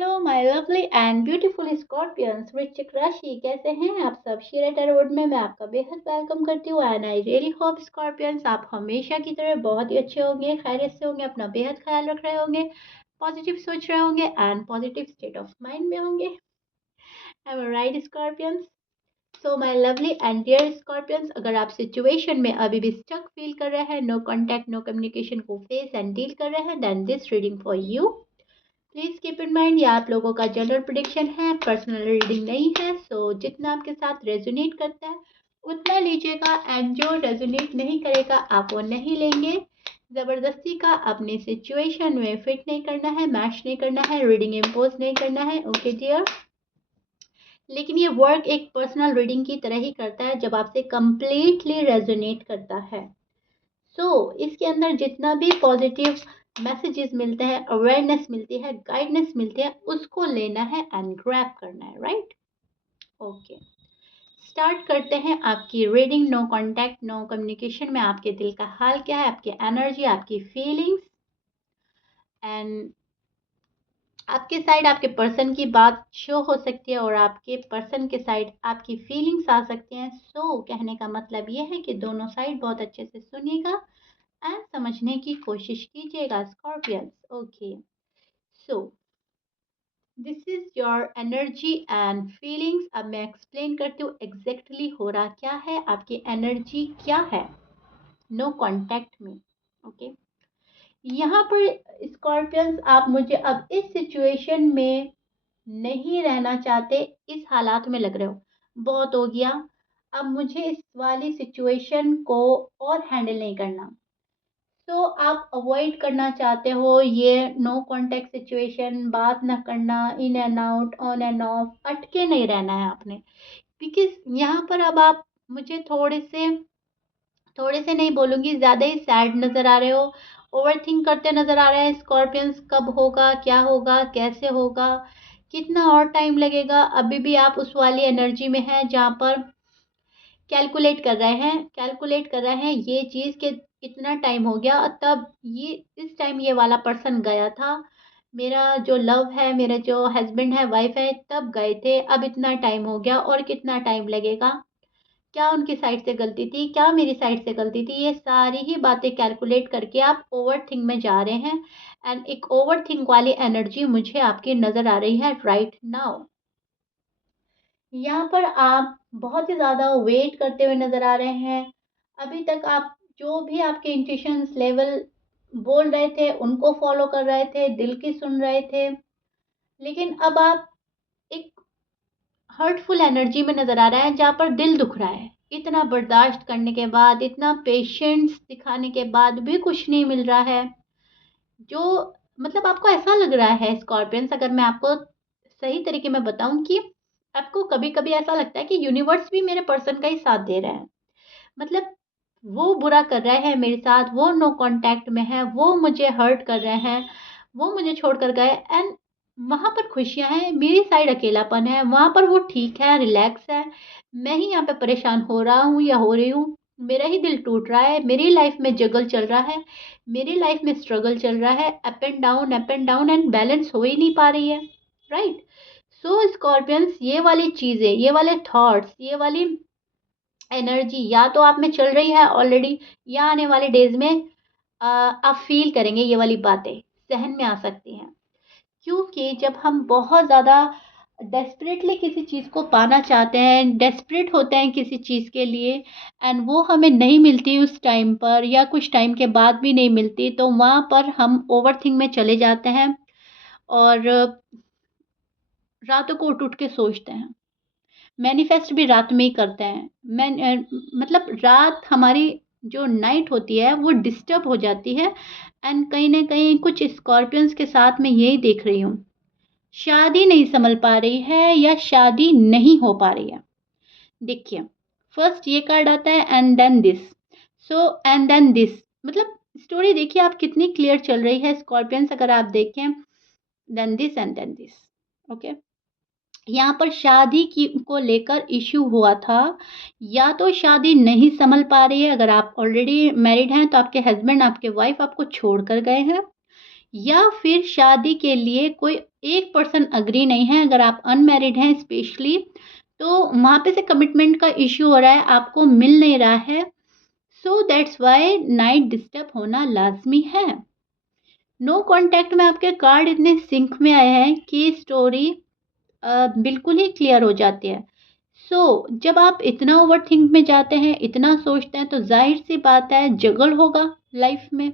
Hello my lovely and beautiful scorpions वृश्चिक राशि, कैसे हैं आप सब। शेयर टैरोट में मैं आपका बेहद वेलकम करती हूँ and I really hope scorpions आप हमेशा की तरह बहुत ही अच्छे होंगे, खैरियत से होंगे, अपना बेहद ख्याल रख रहे होंगे, पॉजिटिव सोच रहे होंगे and positive state of mind में होंगे। I am right scorpions. So my lovely and dear scorpions, अगर आप सिचुएशन में अभी भी स्टक फील कर रहे हैं, नो कॉन्टैक्ट नो कम्युनिकेशन को फेस एंड डील कर रहे हैं, then this reading for you. Please keep in mind ये आप लोगों का जनरल प्रिडिक्शन है, पर्सनल रीडिंग नहीं है। सो जितना आपके साथ रेजोनेट करता है उतना लीजिएगा एंड जो रेजोनेट नहीं करेगा आप वो नहीं लेंगे। जबरदस्ती का अपने सिचुएशन में फिट नहीं करना है, मैच नहीं करना है, रीडिंग इम्पोज नहीं करना है। ओके डियर, लेकिन ये वर्क एक पर्सनल रीडिंग की तरह ही करता है जब आपसे कंप्लीटली रेजोनेट करता है। इसके अंदर जितना भी पॉजिटिव मैसेजेस मिलते हैं, अवेयरनेस मिलती है, गाइडेंस मिलती है, उसको लेना है एंड ग्रैब करना है। Right, okay. स्टार्ट करते हैं आपकी reading. No contact no communication में आपके दिल का हाल क्या है, आपकी एनर्जी, आपकी फीलिंग्स एंड आपके साइड आपके पर्सन की बात शो हो सकती है और आपके पर्सन के साइड आपकी फीलिंग्स आ सकती हैं। कहने का मतलब ये है कि दोनों साइड बहुत अच्छे से सुनिएगा एंड समझने की कोशिश कीजिएगा scorpions. Okay, so this is your energy and feelings. अब मैं एक्सप्लेन करती हूँ एग्जैक्टली हो रहा क्या है, आपकी एनर्जी क्या है नो कांटेक्ट में। ओके, यहाँ पर स्कॉर्पियंस आप मुझे अब इस सिचुएशन में नहीं रहना चाहते, इस हालात में लग रहे हो, बहुत हो गया, अब मुझे इस वाली सिचुएशन को और हैंडल नहीं करना। आप अवॉइड करना चाहते हो ये नो कांटेक्ट सिचुएशन, बात ना करना, in and out, on end of, अटके नहीं रहना है आपने। बिकॉज यहाँ पर अब आप मुझे थोड़े से नहीं बोलूँगी, ज़्यादा ही सैड नज़र आ रहे हो, ओवर थिंक करते नज़र आ रहे हैं स्कॉर्पियंस। कब होगा, क्या होगा, कैसे होगा, कितना और टाइम लगेगा, अभी भी आप उस वाली एनर्जी में हैं जहाँ पर कैलकुलेट कर रहे हैं ये चीज़ के इतना टाइम हो गया, तब ये इस टाइम ये वाला पर्सन गया था, मेरा जो लव है, मेरा जो हस्बैंड है, वाइफ है, तब गए थे, अब इतना टाइम हो गया और कितना टाइम लगेगा, क्या उनकी साइड से गलती थी, क्या मेरी साइड से गलती थी, ये सारी ही बातें कैलकुलेट करके आप ओवर थिंक में जा रहे हैं एंड एक ओवर थिंक वाली एनर्जी मुझे आपकी नज़र आ रही है राइट नाउ। यहाँ पर आप बहुत ही ज़्यादा वेट करते हुए नज़र आ रहे हैं। अभी तक आप जो भी आपके इंट्यूशंस लेवल बोल रहे थे उनको फॉलो कर रहे थे, दिल की सुन रहे थे, लेकिन अब आप एक हर्टफुल एनर्जी में नज़र आ रहा है जहाँ पर दिल दुख रहा है। इतना बर्दाश्त करने के बाद, इतना पेशेंस दिखाने के बाद भी कुछ नहीं मिल रहा है। जो मतलब आपको ऐसा लग रहा है स्कॉर्पियंस, अगर मैं आपको सही तरीके में बताऊं, कि आपको कभी कभी ऐसा लगता है कि यूनिवर्स भी मेरे पर्सन का ही साथ दे रहा है। मतलब वो बुरा कर रहे हैं मेरे साथ, वो नो कांटेक्ट में है, वो मुझे हर्ट कर रहे हैं, वो मुझे छोड़कर गए एंड वहाँ पर खुशियाँ हैं, मेरी साइड अकेलापन है, वहाँ पर वो ठीक है, रिलैक्स है, मैं ही यहाँ पे परेशान हो रहा हूँ या हो रही हूँ, मेरा ही दिल टूट रहा है, मेरी लाइफ में जगल चल रहा है, मेरी लाइफ में स्ट्रगल चल रहा है, up and down and balance हो ही नहीं पा रही है। राइट, स्कॉर्पियंस, ये वाली चीज़ें, ये वाले थॉट्स, ये वाली एनर्जी या तो आप में चल रही है ऑलरेडी, या आने वाले डेज में आप फील करेंगे, ये वाली बातें सहन में आ सकती हैं। क्योंकि जब हम बहुत ज़्यादा डेस्परेटली किसी चीज़ को पाना चाहते हैं, डेस्परेट होते हैं किसी चीज़ के लिए एंड वो हमें नहीं मिलती उस टाइम पर, या कुछ टाइम के बाद भी नहीं मिलती, तो वहाँ पर हम ओवरथिंक में चले जाते हैं और रातों को उठ उठ के सोचते हैं, मैनिफेस्ट भी रात में ही करते हैं। मतलब रात हमारी जो नाइट होती है वो डिस्टर्ब हो जाती है एंड कहीं ना कहीं कुछ स्कॉर्पियंस के साथ मैं यही देख रही हूँ, शादी नहीं संभल पा रही है या शादी नहीं हो पा रही है। देखिए, फर्स्ट ये कार्ड आता है and then this, and then this, मतलब स्टोरी देखिए आप कितनी क्लियर चल रही है स्कॉर्पियंस, अगर आप देखें, then this and then this. Okay, यहाँ पर शादी की को लेकर इश्यू हुआ था, या तो शादी नहीं संभल पा रही है, अगर आप ऑलरेडी मैरिड हैं तो आपके हस्बैंड, आपके वाइफ आपको छोड़ कर गए हैं, या फिर शादी के लिए कोई एक पर्सन अग्री नहीं है, अगर आप अनमैरिड हैं स्पेशली, तो वहाँ पे से कमिटमेंट का इश्यू हो रहा है, आपको मिल नहीं रहा है। So that's why night disturb होना लाज़मी है। नो कॉन्टैक्ट में आपके कार्ड इतने सिंक में आए हैं कि स्टोरी बिल्कुल ही क्लियर हो जाती है। जब आप इतना ओवरथिंक में जाते हैं, इतना सोचते हैं, तो ज़ाहिर-सी बात है जगल होगा लाइफ में,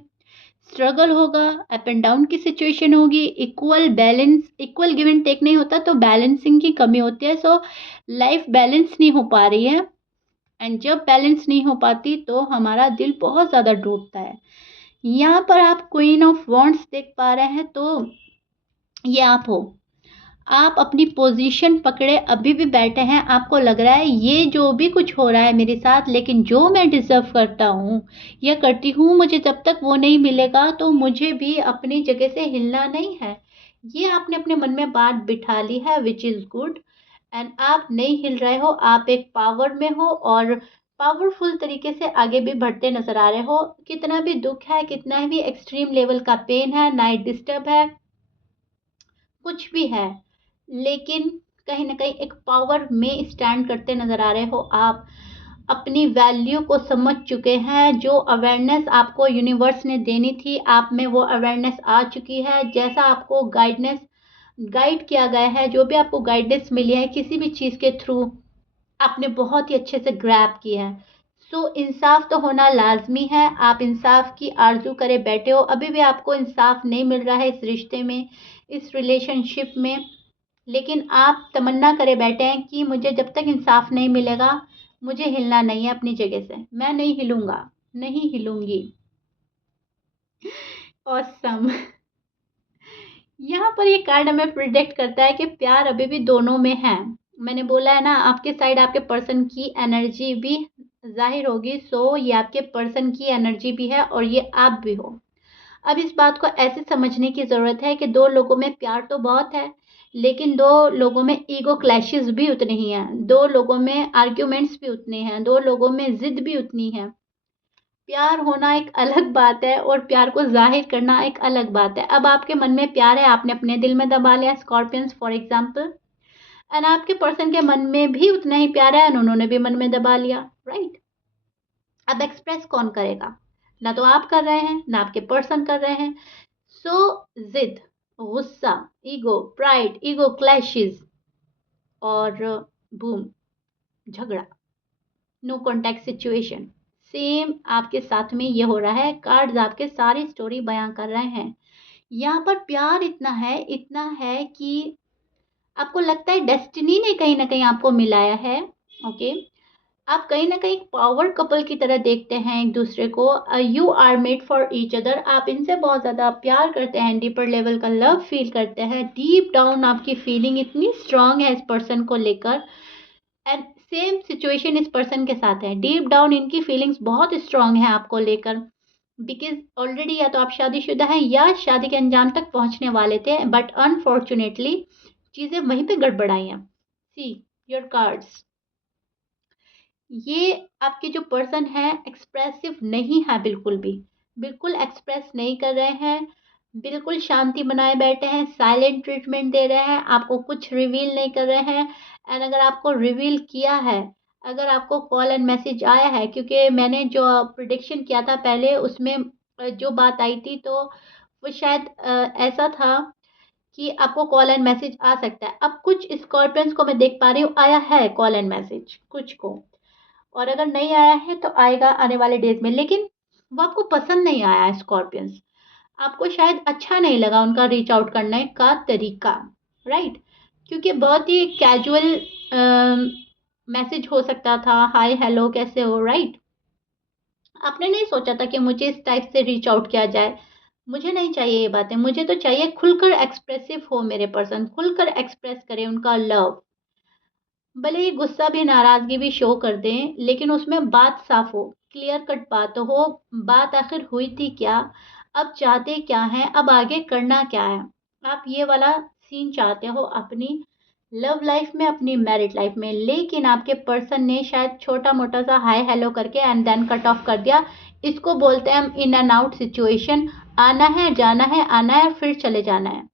स्ट्रगल होगा, अप एंड डाउन की सिचुएशन होगी, इक्वल गिव एंड टेक नहीं होता तो बैलेंसिंग की कमी होती है। लाइफ बैलेंस नहीं हो पा रही है, एंड जब बैलेंस नहीं हो पाती तो हमारा दिल बहुत ज़्यादा टूटता है। यहाँ पर आप क्वीन ऑफ वॉन्ड्स देख पा रहे हैं, तो ये आप हो। आप अपनी पोजीशन पकड़े अभी भी बैठे हैं, आपको लग रहा है ये जो भी कुछ हो रहा है मेरे साथ, लेकिन जो मैं डिज़र्व करता हूँ या करती हूँ, मुझे जब तक वो नहीं मिलेगा तो मुझे भी अपनी जगह से हिलना नहीं है। ये आपने अपने मन में बात बिठा ली है, विच इज़ गुड। एंड आप नहीं हिल रहे हो, आप एक पावर में हो और पावरफुल तरीके से आगे भी बढ़ते नज़र आ रहे हो। कितना भी दुःख है, कितना भी एक्सट्रीम लेवल का पेन है, नाइट डिस्टर्ब है, कुछ भी है, लेकिन कहीं न कहीं एक पावर में स्टैंड करते नज़र आ रहे हो आप। अपनी वैल्यू को समझ चुके हैं, जो अवेयरनेस आपको यूनिवर्स ने देनी थी, आप में वो अवेयरनेस आ चुकी है। जैसा आपको गाइड किया गया है, जो भी आपको गाइडेंस मिली है किसी भी चीज़ के थ्रू, आपने बहुत ही अच्छे से ग्रैब की है। इंसाफ तो होना लाज़मी है, आप इंसाफ की आरज़ू करे बैठे हो, अभी भी आपको इंसाफ नहीं मिल रहा है इस रिश्ते में, इस रिलेशनशिप में। लेकिन आप तमन्ना करे बैठे हैं कि मुझे जब तक इंसाफ नहीं मिलेगा, मुझे हिलना नहीं है अपनी जगह से, मैं नहीं हिलूँगा, नहीं हिलूँगी। ऑसम। यहाँ पर ये कार्ड हमें प्रिडिक्ट करता है कि प्यार अभी भी दोनों में है। मैंने बोला है ना, आपके साइड आपके पर्सन की एनर्जी भी ज़ाहिर होगी, ये आपके पर्सन की एनर्जी भी है और ये आप भी हो। अब इस बात को ऐसे समझने की ज़रूरत है कि 2 लोगों में प्यार तो बहुत है, लेकिन 2 लोगों में ईगो क्लैशेज़ भी उतने ही हैं, 2 लोगों में आर्ग्यूमेंट्स भी उतने हैं, 2 लोगों में ज़िद भी उतनी है। प्यार होना एक अलग बात है और प्यार को ज़ाहिर करना एक अलग बात है। अब आपके मन में प्यार है, आपने अपने दिल में दबा लिया, स्कॉर्पियंस फॉर एग्ज़ाम्पल, एंड आपके पर्सन के मन में भी उतना ही प्यार है एंड उन्होंने भी मन में दबा लिया, राइट? अब एक्सप्रेस कौन करेगा? ना तो आप कर रहे हैं, ना आपके पर्सन कर रहे हैं। ज़िद, गुस्सा, ईगो, प्राइड, ईगो क्लैशेज़ और बूम, झगड़ा, नो कॉन्टैक्ट सिचुएशन। सेम आपके साथ में ये हो रहा है, कार्ड्स आपके सारी स्टोरी बयां कर रहे हैं। यहाँ पर प्यार इतना है कि आपको लगता है डेस्टिनी ने कहीं ना कहीं आपको मिलाया है। ओके, आप कहीं ना कहीं पावर कपल की तरह देखते हैं एक दूसरे को। You are made for each other. आप इनसे बहुत ज़्यादा प्यार करते हैं, डीपर लेवल का लव फील करते हैं। डीप डाउन आपकी फीलिंग इतनी स्ट्रांग है इस पर्सन को लेकर, एंड सेम सिचुएशन इस पर्सन के साथ है। डीप डाउन इनकी फीलिंग्स बहुत स्ट्रांग है आपको लेकर, बिकॉज ऑलरेडी या तो आप शादीशुदा हैं या शादी के अंजाम तक पहुंचने वाले थे, बट अनफॉर्चुनेटली चीज़ें वहीं पे गड़बड़ाई हैं। सी योर कार्ड्स, ये आपके जो पर्सन है एक्सप्रेसिव नहीं है, बिल्कुल एक्सप्रेस नहीं कर रहे हैं, बिल्कुल शांति बनाए बैठे हैं, साइलेंट ट्रीटमेंट दे रहे हैं, आपको कुछ रिवील नहीं कर रहे हैं। एंड अगर आपको रिवील किया है, अगर आपको कॉल एंड मैसेज आया है, क्योंकि मैंने जो प्रिडिक्शन किया था पहले उसमें जो बात आई थी, तो वो शायद ऐसा था कि आपको कॉल एंड मैसेज आ सकता है। अब कुछ स्कॉर्पियंस को मैं देख पा रही हूँ आया है कॉल एंड मैसेज कुछ को, और अगर नहीं आया है तो आएगा आने वाले डेज में, लेकिन वो आपको पसंद नहीं आया है स्कॉर्पियंस। आपको शायद अच्छा नहीं लगा उनका रीच आउट करने का तरीका, राइट? क्योंकि बहुत ही कैजुअल मैसेज हो सकता था, हाय हेलो कैसे हो, राइट? आपने नहीं सोचा था कि मुझे इस टाइप से रीच आउट किया जाए। मुझे नहीं चाहिए ये बातें, मुझे तो चाहिए खुलकर एक्सप्रेसिव हो मेरे पर्सन, खुलकर एक्सप्रेस करें उनका लव। भले ही गुस्सा भी नाराज़गी भी शो कर दें, लेकिन उसमें बात साफ हो, क्लियर कट बात हो, बात आखिर हुई थी क्या, अब चाहते क्या हैं, अब आगे करना क्या है। आप ये वाला सीन चाहते हो अपनी लव लाइफ में, अपनी मैरिड लाइफ में, लेकिन आपके पर्सन ने शायद छोटा मोटा सा हाय हेलो करके एंड देन कट ऑफ कर दिया। इसको बोलते हैं हम इन एंड आउट सिचुएशन। आना है, जाना है, आना है, फिर चले जाना है।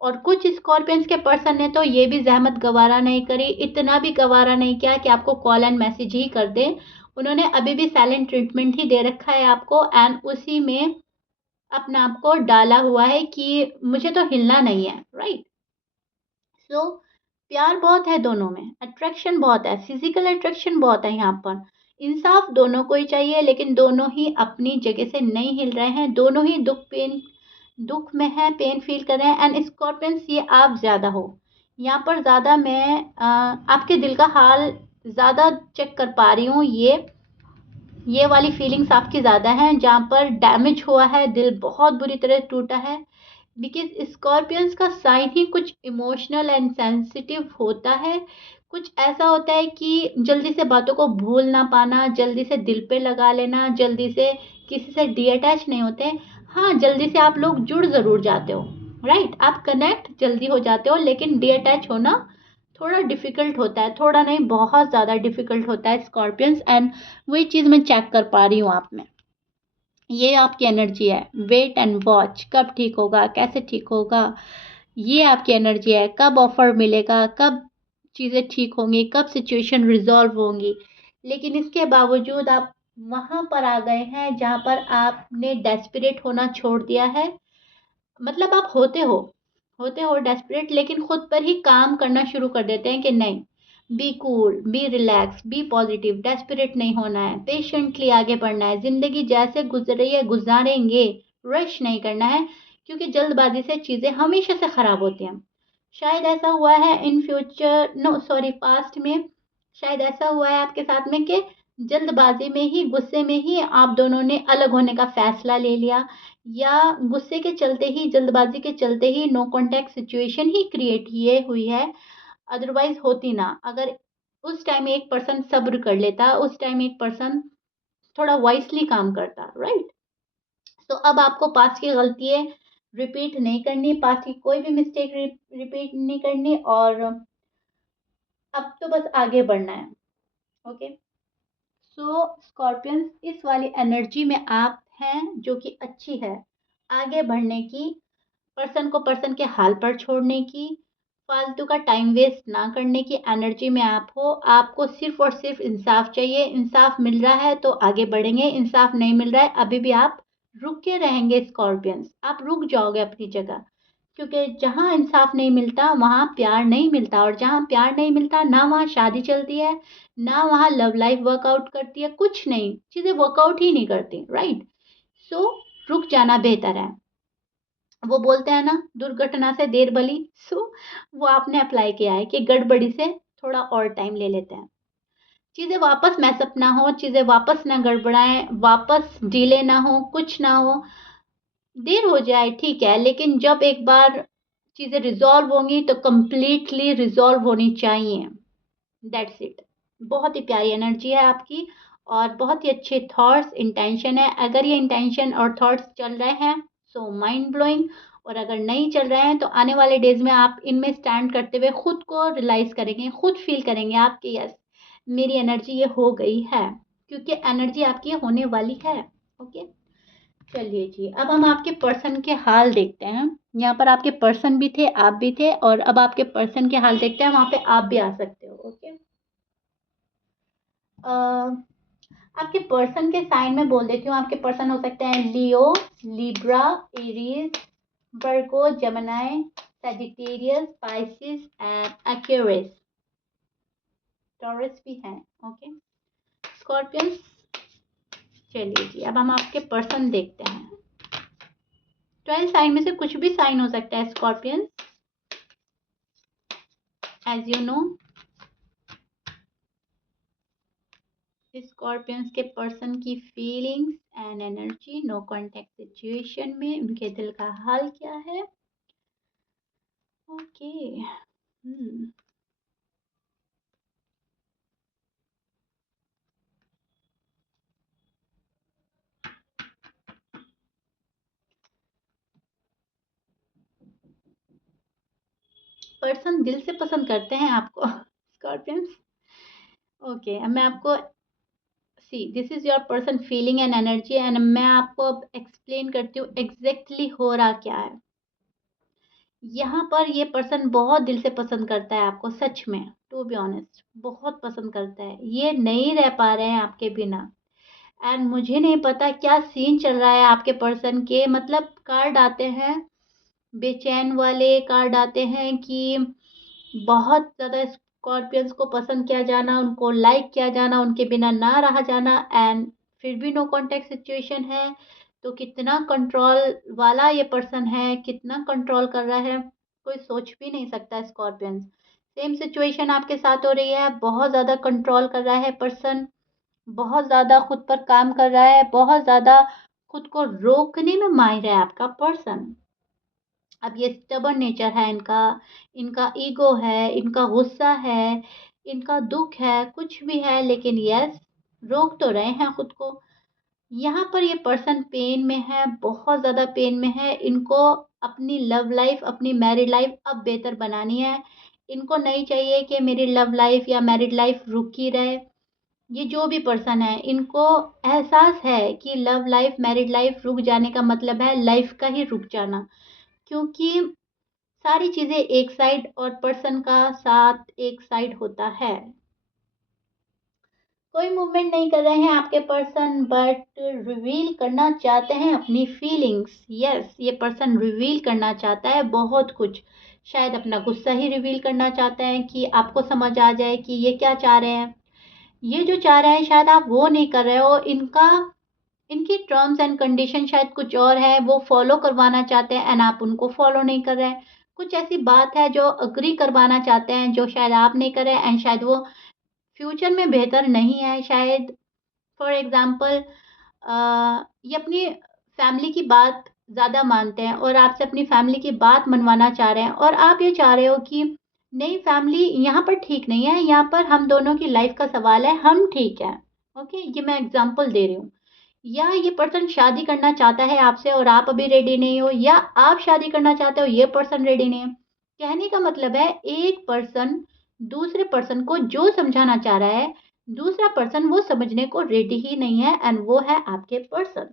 और कुछ स्कॉर्पियंस के पर्सन ने तो ये भी ज़हमत गवारा नहीं करी, इतना भी गवारा नहीं किया कि आपको कॉल एंड मैसेज ही कर दें। उन्होंने अभी भी साइलेंट ट्रीटमेंट ही दे रखा है आपको एंड उसी में अपने आप को डाला हुआ है कि मुझे तो हिलना नहीं है, राइट? सो प्यार बहुत है दोनों में, अट्रैक्शन बहुत है, फिजिकल अट्रैक्शन बहुत है यहाँ पर। इंसाफ दोनों को ही चाहिए, लेकिन दोनों ही अपनी जगह से नहीं हिल रहे हैं, दोनों ही दुख में है, पेन फील कर रहे हैं। एंड स्कॉर्पियंस, ये आप ज़्यादा हो यहाँ पर, ज़्यादा मैं आपके दिल का हाल ज़्यादा चेक कर पा रही हूँ। ये वाली फीलिंग्स आपकी ज़्यादा हैं, जहाँ पर डैमेज हुआ है, दिल बहुत बुरी तरह टूटा है। बिकॉज़ स्कॉर्पियंस का साइन ही कुछ इमोशनल एंड सेंसिटिव होता है। कुछ ऐसा होता है कि जल्दी से बातों को भूल ना पाना, जल्दी से दिल पे लगा लेना, जल्दी से किसी से डीअटैच नहीं होते। हाँ, जल्दी से आप लोग जुड़ ज़रूर जाते हो, राइट? आप कनेक्ट जल्दी हो जाते हो, लेकिन डीअटैच होना थोड़ा डिफ़िकल्ट होता है, थोड़ा नहीं बहुत ज़्यादा डिफ़िकल्ट होता है स्कॉर्पियंस। एंड वही चीज़ मैं चेक कर पा रही हूँ आप में। ये आपकी एनर्जी है, वेट एंड वॉच, कब ठीक होगा, कैसे ठीक होगा, ये आपकी एनर्जी है। कब ऑफर मिलेगा, कब चीज़ें ठीक होंगी, कब सिचुएशन रिजॉल्व होंगी। लेकिन इसके बावजूद आप वहाँ पर आ गए हैं जहाँ पर आपने डेस्परेट होना छोड़ दिया है। मतलब आप होते हो डेस्परेट, लेकिन खुद पर ही काम करना शुरू कर देते हैं कि नहीं, be cool, be relax, be positive, desperate नहीं होना है, पेशेंटली आगे बढ़ना है, ज़िंदगी जैसे गुजर रही है गुजारेंगे, रश नहीं करना है, क्योंकि जल्दबाजी से चीज़ें हमेशा से ख़राब होती हैं। शायद ऐसा हुआ है in future, no sorry, past में शायद ऐसा हुआ है आपके साथ में कि जल्दबाजी में ही, गुस्से में ही आप दोनों ने अलग होने का फैसला ले लिया, या गुस्से के चलते ही, जल्दबाजी के चलते ही नो कॉन्टैक्ट सिचुएशन ही क्रिएट ये हुई है। अदरवाइज होती ना, अगर उस टाइम एक पर्सन सब्र कर लेता, उस टाइम एक पर्सन थोड़ा वाइसली काम करता, राइट? तो अब आपको पास्ट की गलतियाँ रिपीट नहीं करनी, पास्ट की कोई भी मिस्टेक रिपीट नहीं करनी, और अब तो बस आगे बढ़ना है। ओके, सो स्कॉर्पियंस, इस वाली एनर्जी में आप हैं जो कि अच्छी है, आगे बढ़ने की, पर्सन को पर्सन के हाल पर छोड़ने की, फालतू का टाइम वेस्ट ना करने की एनर्जी में आप हो। आपको सिर्फ और सिर्फ इंसाफ चाहिए, इंसाफ मिल रहा है तो आगे बढ़ेंगे, इंसाफ नहीं मिल रहा है अभी भी आप रुके रहेंगे। स्कॉर्पियंस, आप रुक जाओगे अपनी जगह, क्योंकि जहाँ इंसाफ नहीं मिलता वहाँ प्यार नहीं मिलता, और जहाँ प्यार नहीं मिलता ना वहाँ शादी चलती है, ना वहाँ लव लाइफ वर्कआउट करती है, कुछ नहीं, चीज़ें वर्कआउट ही नहीं करती, राइट? सो रुक जाना बेहतर है। वो बोलते हैं ना, दुर्घटना से देर भली। सो वो आपने अप्लाई किया है कि गड़बड़ी से थोड़ा और टाइम ले लेते हैं, चीज़ें वापस मैसअप ना हो, चीज़ें वापस ना गड़बड़ाएं, वापस डिले ना हो, कुछ ना हो, देर हो जाए ठीक है, लेकिन जब एक बार चीज़ें रिजॉल्व होंगी तो कंप्लीटली रिजॉल्व होनी चाहिए। That's it. बहुत ही प्यारी एनर्जी है आपकी, और बहुत ही अच्छे थॉट्स, इंटेंशन है। अगर ये इंटेंशन और थॉट्स चल रहे हैं सो माइंड ब्लोइंग, और अगर नहीं चल रहे हैं तो आने वाले डेज में आप इनमें स्टैंड करते हुए खुद को रियलाइज करेंगे, खुद फील करेंगे आप कि यस, मेरी एनर्जी ये हो गई है, क्योंकि एनर्जी आपकी ये होने वाली है। ओके, चलिए जी, अब हम आपके पर्सन के हाल देखते हैं। यहाँ पर आपके पर्सन भी थे, आप भी थे, और अब आपके पर्सन के हाल देखते हैं, वहाँ पे आप भी आ सकते हो। ओके, अ, आपके पर्सन के साइन में बोल देती हूँ। आपके पर्सन हो सकते हैं Leo, Libra, Aries, Virgo, Gemini, Sagittarius, Pisces and Aquarius, Taurus भी हैं। ओके, स्कॉर्पियंस, चलिए जी, अब हम आपके पर्सन देखते हैं। 12 साइन में से कुछ भी साइन हो सकता है scorpions, as you know. Scorpions के पर्सन की feelings and energy no contact situation में उनके दिल का हाल क्या है। ओके, पर्सन दिल से पसंद करते हैं आपको स्कॉर्पियंस। ओके, अब मैं आपको see this is your person feeling and energy and मैं आपको अब एक्सप्लेन करती हूँ एग्जैक्टली हो रहा क्या है। यहाँ पर ये पर्सन बहुत दिल से पसंद करता है आपको, सच में, टू बी ऑनेस्ट बहुत पसंद करता है। ये नहीं रह पा रहे हैं आपके बिना। एंड मुझे नहीं पता क्या सीन चल रहा है आपके पर्सन के, मतलब कार्ड आते हैं बेचैन वाले, कार्ड आते हैं कि बहुत ज़्यादा स्कॉर्पियंस को पसंद किया जाना, उनको लाइक किया जाना, उनके बिना ना रहा जाना, एंड फिर भी नो कॉन्टैक्ट सिचुएशन है। तो कितना कंट्रोल वाला ये पर्सन है, कितना कंट्रोल कर रहा है, कोई सोच भी नहीं सकता। स्कॉर्पियंस सेम सिचुएशन आपके साथ हो रही है, बहुत ज़्यादा कंट्रोल कर रहा है पर्सन, बहुत ज़्यादा खुद पर काम कर रहा है, बहुत ज़्यादा खुद को रोकने में माहिर है आपका पर्सन। अब ये स्टबर्न नेचर है इनका, इनका ईगो है, इनका गुस्सा है, इनका दुःख है, कुछ भी है, लेकिन यस, रोक तो रहे हैं खुद को। यहाँ पर ये पर्सन पेन में है, बहुत ज़्यादा पेन में है। इनको अपनी लव लाइफ़, अपनी मैरिड लाइफ़ अब बेहतर बनानी है। इनको नहीं चाहिए कि मेरी लव लाइफ़ या मैरिड लाइफ़ रुक ही रहे। ये जो भी पर्सन है, इनको एहसास है कि लव लाइफ़, मैरिड लाइफ़ रुक जाने का मतलब है लाइफ़ का ही रुक जाना। क्योंकि सारी चीज़ें एक साइड और पर्सन का साथ एक साइड होता है। कोई मूवमेंट नहीं कर रहे हैं आपके पर्सन, बट रिवील करना चाहते हैं अपनी फीलिंग्स। यस, ये पर्सन रिवील करना चाहता है बहुत कुछ। शायद अपना गुस्सा ही रिवील करना चाहते हैं कि आपको समझ आ जाए कि ये क्या चाह रहे हैं। ये जो चाह रहे हैं शायद आप वो नहीं कर रहे हो। इनका इनकी टर्म्स एंड कंडीशन शायद कुछ और है, वो फॉलो करवाना चाहते हैं एंड आप उनको फॉलो नहीं कर रहे हैं। कुछ ऐसी बात है जो अग्री करवाना चाहते हैं, जो शायद आप नहीं कर रहे हैं, एंड शायद वो फ्यूचर में बेहतर नहीं है। शायद फॉर एग्ज़ाम्पल ये अपनी फैमिली की बात ज़्यादा मानते हैं और आपसे अपनी फैमिली की बात मनवाना चाह रहे हैं, और आप ये चाह रहे हो कि नहीं, फैमिली यहाँ पर ठीक नहीं है, यहाँ पर हम दोनों की लाइफ का सवाल है, हम ठीक हैं। ओके, ये मैं एग्ज़ाम्पल दे रही हूँ। या ये पर्सन शादी करना चाहता है आपसे और आप अभी रेडी नहीं हो, या आप शादी करना चाहते हो, ये पर्सन रेडी नहीं है। कहने का मतलब है एक पर्सन दूसरे पर्सन को जो समझाना चाह रहा है, दूसरा पर्सन वो समझने को रेडी ही नहीं है, एंड वो है आपके पर्सन।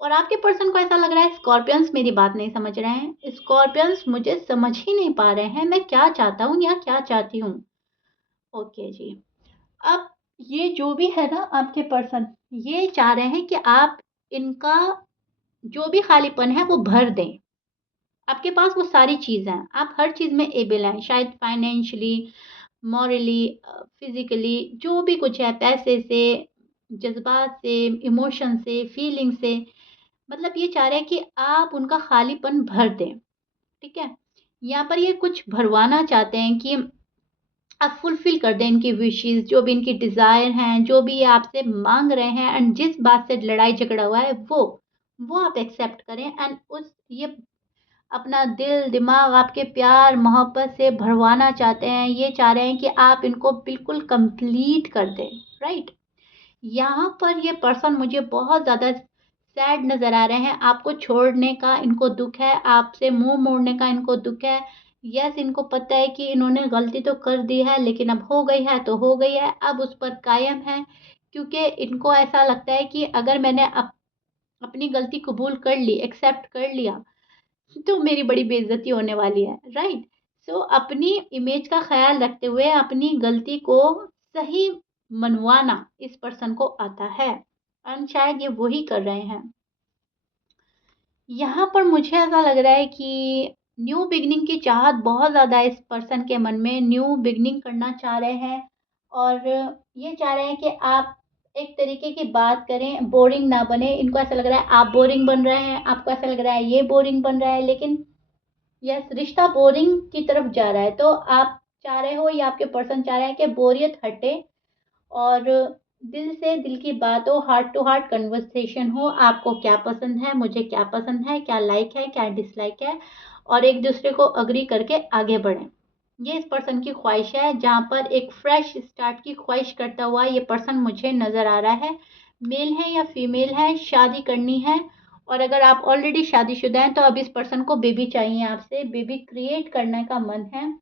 और आपके पर्सन को ऐसा लग रहा है स्कॉर्पियंस मेरी बात नहीं समझ रहे हैं, स्कॉर्पियंस मुझे समझ ही नहीं पा रहे हैं, मैं क्या चाहता हूँ या क्या चाहती हूँ। ओके जी। अब ये जो भी है ना आपके पर्सन, ये चाह रहे हैं कि आप इनका जो भी खालीपन है वो भर दें। आपके पास वो सारी चीज़ हैं, आप हर चीज़ में एबल हैं, शायद फाइनेंशियली, मॉरली, फिज़िकली, जो भी कुछ है, पैसे से, जज़्बात से, इमोशन से, फीलिंग से, मतलब ये चाह रहे हैं कि आप उनका खालीपन भर दें, ठीक है? यहाँ पर ये कुछ भरवाना चाहते हैं कि आप फुलफ़िल कर दें इनकी विशेज़, जो भी इनकी डिज़ायर हैं, जो भी ये आपसे माँग रहे हैं, एंड जिस बात से लड़ाई झगड़ा हुआ है वो आप एक्सेप्ट करें, एंड उस ये अपना दिल, दिमाग आपके प्यार, मोहब्बत से भरवाना चाहते हैं। ये चाह रहे हैं कि आप इनको बिल्कुल कंप्लीट कर दें, राइट? यहाँ पर ये पर्सन मुझे बहुत ज़्यादा सैड नज़र आ रहे हैं। आपको छोड़ने का इनको दुःख है, आपसे मुँह मोड़ने का इनको दुःख है। यस, इनको पता है कि इन्होंने गलती तो कर दी है, लेकिन अब हो गई है तो हो गई है, अब उस पर कायम हैं। क्योंकि इनको ऐसा लगता है कि अगर मैंने अपनी गलती कबूल कर ली, एक्सेप्ट कर लिया, तो मेरी बड़ी बेइज्जती होने वाली है, राइट? सो अपनी इमेज का ख़्याल रखते हुए अपनी गलती को सही मनवाना इस पर्सन को आता है, एंड शायद ये वही कर रहे हैं। यहाँ पर मुझे ऐसा लग रहा है कि न्यू बिगिनिंग की चाहत बहुत ज़्यादा है इस पर्सन के मन में, न्यू बिगिनिंग करना चाह रहे हैं, और ये चाह रहे हैं कि आप एक तरीके की बात करें, बोरिंग ना बने। इनको ऐसा लग रहा है आप बोरिंग बन रहे हैं, आपको ऐसा लग रहा है ये बोरिंग बन रहा है, लेकिन यस, रिश्ता बोरिंग की तरफ जा रहा है। तो आप चाह रहे हो या आपके पर्सन चाह रहे हैं कि बोरियत हटे, और दिल से दिल की बात हो, हार्ट टू हार्ट कन्वर्सेशन हो। आपको क्या पसंद है, मुझे क्या पसंद है, क्या लाइक है, क्या डिसलाइक है, और एक दूसरे को अग्री करके आगे बढ़ें। ये इस पर्सन की ख्वाहिश है, जहाँ पर एक फ्रेश स्टार्ट की ख्वाहिश करता हुआ ये पर्सन मुझे नज़र आ रहा है। मेल है या फीमेल है, शादी करनी है, और अगर आप ऑलरेडी शादीशुदा हैं तो अब इस पर्सन को बेबी चाहिए आपसे, बेबी क्रिएट करने का मन है।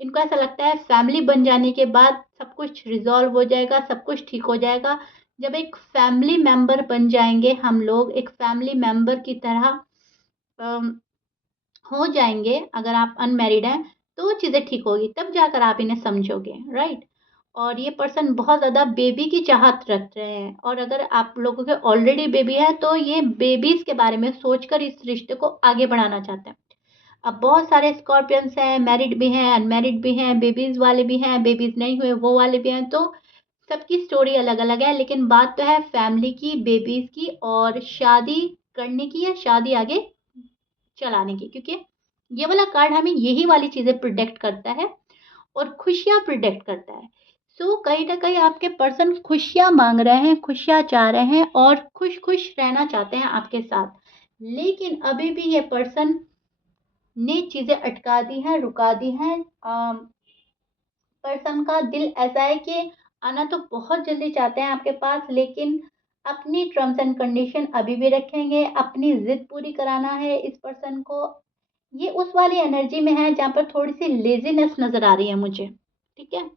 इनको ऐसा लगता है फैमिली बन जाने के बाद सब कुछ रिज़ॉल्व हो जाएगा, सब कुछ ठीक हो जाएगा। जब एक फैमिली मेंबर बन जाएँगे हम लोग, एक फैमिली मेंबर की तरह अम, हो जाएँगे, अगर आप अनमैरिड हैं, तो चीज़ें ठीक होगी, तब जाकर आप इन्हें समझोगे, राइट? और ये पर्सन बहुत ज़्यादा बेबी की चाहत रख रहे हैं और अगर आप लोगों के ऑलरेडी बेबी है, तो ये बेबीज़ के बारे में सोचकर इस रिश्ते को आगे बढ़ाना चाहते हैं। अब बहुत सारे स्कॉर्पियंस हैं, मैरिड भी हैं, अनमैरिड भी हैं, बेबीज़ वाले भी हैं, बेबीज़ नहीं हुए वो वाले भी हैं, तो सबकी स्टोरी अलग-अलग है, लेकिन बात तो है फैमिली की, बेबीज़ की और शादी करने की या शादी आगे चलाने की, क्योंकि ये वाला कार्ड हमें यही वाली चीज़ें प्रिडिक्ट करता है और खुशियाँ प्रिडिक्ट करता है। सो कहीं न कहीं आपके पर्सन खुशियाँ माँग रहे हैं, खुशियाँ चाह रहे हैं और खुश-खुश रहना चाहते हैं आपके साथ। लेकिन अभी भी ये पर्सन ने चीज़ें अटका दी हैं, रुका दी हैं। पर्सन का दिल ऐसा है कि आना तो बहुत जल्दी चाहते हैं आपके पास, लेकिन अपनी टर्म्स एंड कंडीशन अभी भी रखेंगे, अपनी ज़िद पूरी कराना है इस पर्सन को। ये उस वाली एनर्जी में है जहाँ पर थोड़ी-सी लेज़ीनेस नज़र आ रही है मुझे, ठीक है?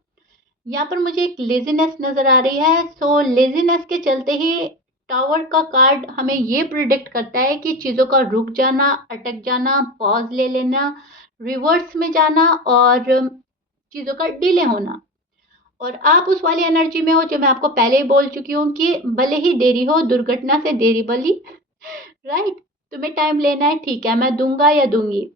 यहाँ पर मुझे एक लेज़ीनेस नज़र आ रही है, सो लेज़ीनेस के चलते ही टावर का कार्ड हमें ये प्रिडिक्ट करता है कि चीज़ों का रुक जाना, अटक जाना, पॉज़ ले लेना, रिवर्स में जाना और चीज़ों का डिले होना। और आप उस वाली एनर्जी में हो जो मैं आपको पहले ही बोल चुकी हूँ कि भले ही देरी हो, दुर्घटना से देरी भली, राइट? तुम्हें टाइम लेना है, ठीक है, मैं दूँगा या दूँगी।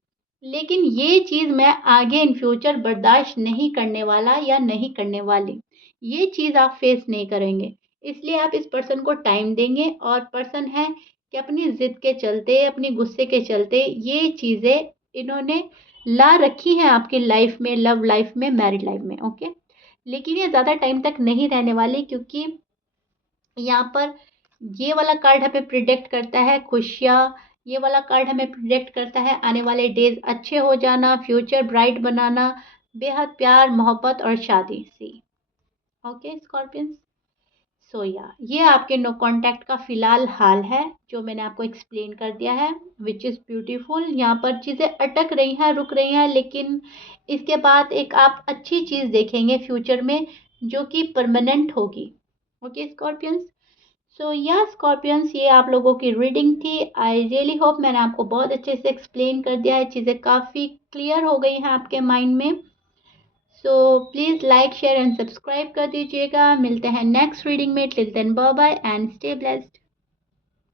लेकिन ये चीज़ मैं आगे इन फ्यूचर बर्दाश्त नहीं करने वाला या नहीं करने वाली। ये चीज़ आप फेस नहीं करेंगे। इसलिए आप इस पर्सन को टाइम देंगे और पर्सन है कि अपनी ज़िद के चलते, अपनी गुस्से के चलते ये चीज़ें इन्होंने ला रखी हैं आपकी लाइफ़ में, लव लाइफ़ में, मैरिड लाइफ़ में, ओके? लेकिन ये ज़्यादा टाइम तक नहीं रहने वाली, क्योंकि यहाँ पर ये वाला कार्ड हमें प्रिडिक्ट करता है खुशियाँ, ये वाला कार्ड हमें प्रिडिक्ट करता है आने वाले डेज़ अच्छे हो जाना, फ्यूचर ब्राइट बनाना, बेहद प्यार, मोहब्बत और शादी। सी ओके स्कॉर्पियंस। सो या ये आपके नो कॉन्टैक्ट का फ़िलहाल हाल है, जो मैंने आपको एक्सप्लेन कर दिया है, व्हिच इज़ ब्यूटीफुल। यहाँ पर चीज़ें अटक रही हैं, रुक रही हैं, लेकिन इसके बाद एक आप अच्छी चीज़ देखेंगे फ्यूचर में, जो कि परमानेंट होगी। Okay Scorpions. सो या स्कॉर्पियंस, ये आप लोगों की रीडिंग थी। आई रियली होप मैंने आपको बहुत अच्छे से एक्सप्लेन कर दिया है, चीज़ें काफ़ी क्लियर हो गई हैं आपके माइंड में। So please like share and subscribe कर दीजिएगा। मिलते हैं नेक्स्ट रीडिंग में। Till then bye bye and stay blessed.